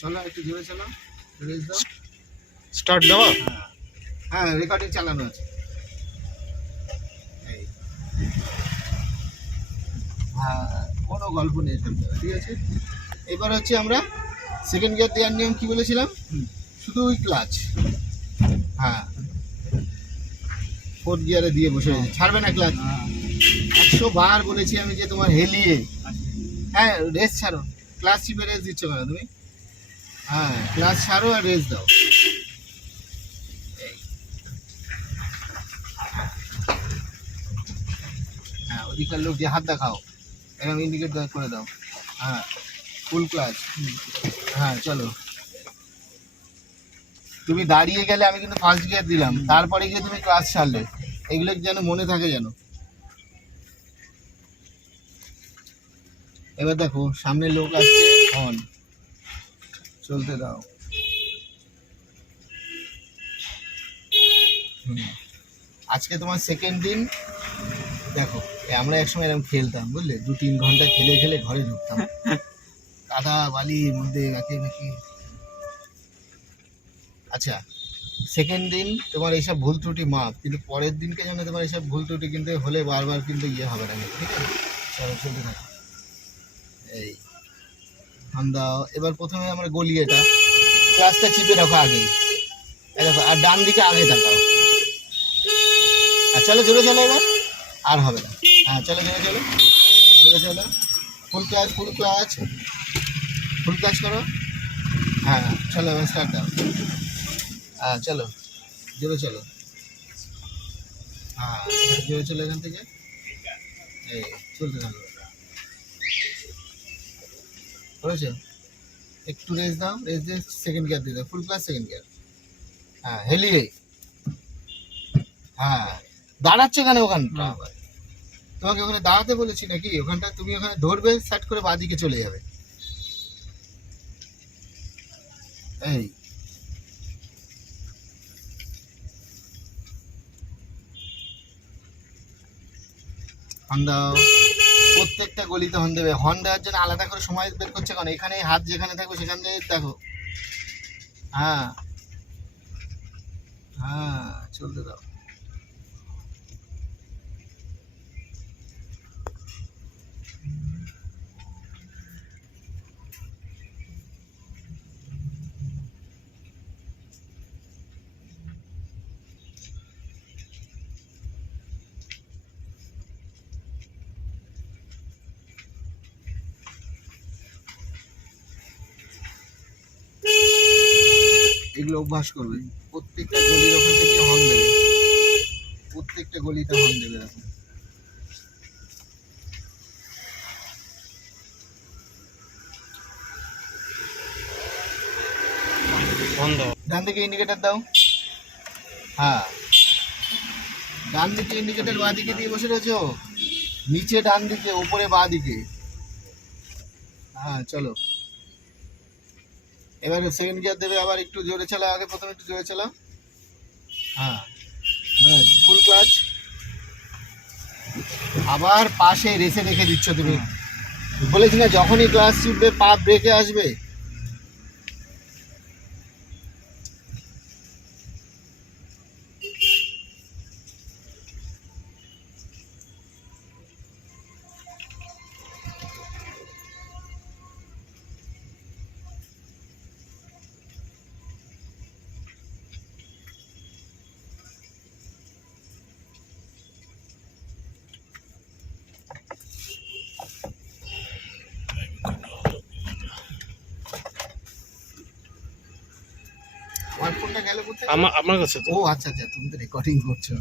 চলো একটু জোরে চলো, রেস দাও। স্টার্ট দেওয়া? হ্যাঁ রেকর্ডিং চালানো আছে। এই হ্যাঁ, কোনো গল্প নেই সব জায়গায়, ঠিক আছে। এবার হচ্ছে আমরা সেকেন্ড গিয়ার দেওয়ার নিয়ম কি বলেছিলাম, শুধু ওই ক্লাচ, হ্যাঁ ফোর্থ গিয়ারে দিয়ে বসে রয়েছে, ছাড়বে না ক্লাচ। 100 বার বলেছি আমি যে তোমার হেলিয়ে, হ্যাঁ রেস ছাড়ো, ক্লাচ চিপে রেস দিচ্ছ কেন তুমি? হ্যাঁ ক্লাচ ছাড়ো আর রেস দাও। হ্যাঁ ওদিককার লোক দিয়ে হাত দেখাও, এরকম ইন্ডিকেট করে দাও। হ্যাঁ ফুল ক্লাচ, হ্যাঁ চলো। তুমি দাঁড়িয়ে গেলে আমি কিন্তু ফার্স্ট গিয়ার দিলাম, তারপরে গিয়ে তুমি ক্লাচ ছাড়লে, এগুলো যেন মনে থাকে যেন। এবার দেখো সামনে লোক আসছে, অন চলতে দাও। আজকে তোমার সেকেন্ড দিন। দেখো আমরা একসময় এরকম খেলতাম বুঝলে, 2-3 ঘন্টা খেলে খেলে ঘরে ঢুকতাম, কাদা বালির মধ্যে গাঁকে গাঁকে। আচ্ছা সেকেন্ড দিন তোমার এইসব ভুল ত্রুটি মাপ, কিন্তু পরের দিনকে যেন তোমার এইসব ভুল ত্রুটি কিন্তু হলে বারবার কিন্তু ইয়ে হবে না, ঠিক আছে। চলো চলতে থাকো। এই দাও। এবার প্রথমে আমরা গলি, এটা ক্লাসটা চিপে রাখো আগেই, দেখো আর ডান দিকে আগে তাকাও। আর চলো জোরে চলো এবার, আর হবে না। হ্যাঁ চলো জোরে চলো, জোরে চলো, full clutch full clutch full clutch করো। হ্যাঁ চলো এবার স্টার্ট দাও। হ্যাঁ চলো জোরে চলো, হ্যাঁ জোরে চলো এখান থেকে, এই চলতে থাকো। বুঝেছো, একটু রেস দাও, রেস দিয়ে সেকেন্ড গিয়ার দিয়ে দাও, ফুল ক্লাচ সেকেন্ড গিয়ার। হ্যাঁ হেলিয়ে, হ্যাঁ দাঁড়াচ্ছে কেন ওখানটা? তোমাকে ওখানে দাঁড়াতে বলেছি নাকি? ওখানটা তুমি ওখানে ধরবে, সেট করে বাঁদিকে চলে যাবে। এই হর্ন, প্রত্যেকটা গলিতে হর্ন দেবে। হর্ন দেওয়ার জন্য আলাদা করে সময় বের করছে কারণ এখানে হাত যেখানে থাকবে সেখান থেকে দেখো। হ্যাঁ হ্যাঁ চলতে দাও। এগুলো অভ্যাস করবে, প্রত্যেকটা গলির ওখান থেকে হর্ন দেবে, প্রত্যেকটা গলিতে হর্ন দেবে। দেখো ডান দিকে ইন্ডিকেটর দাও। হ্যাঁ ডান দিকে ইন্ডিকেটর, বাঁ দিকে দিয়ে বসে রয়েছো, নিচে ডান দিকে, উপরে বাঁ দিকে। হ্যাঁ চলো এবারে সেকেন্ড গিয়ার দেবে, আবার একটু জোরে চালাও, আগে প্রথমে একটু জোরে চালাও। হ্যাঁ ফুল ক্লাচ, আবার পাশে রেসে রেখে দিচ্ছ তুমি। বলেছি না যখনই ক্লাচ ছুটবে পা ব্রেকে আসবে। আমার ফোনটা গেল কোথায়? আমার কাছে তো। ও আচ্ছা আচ্ছা, তুমি তো রেকর্ডিং করছো।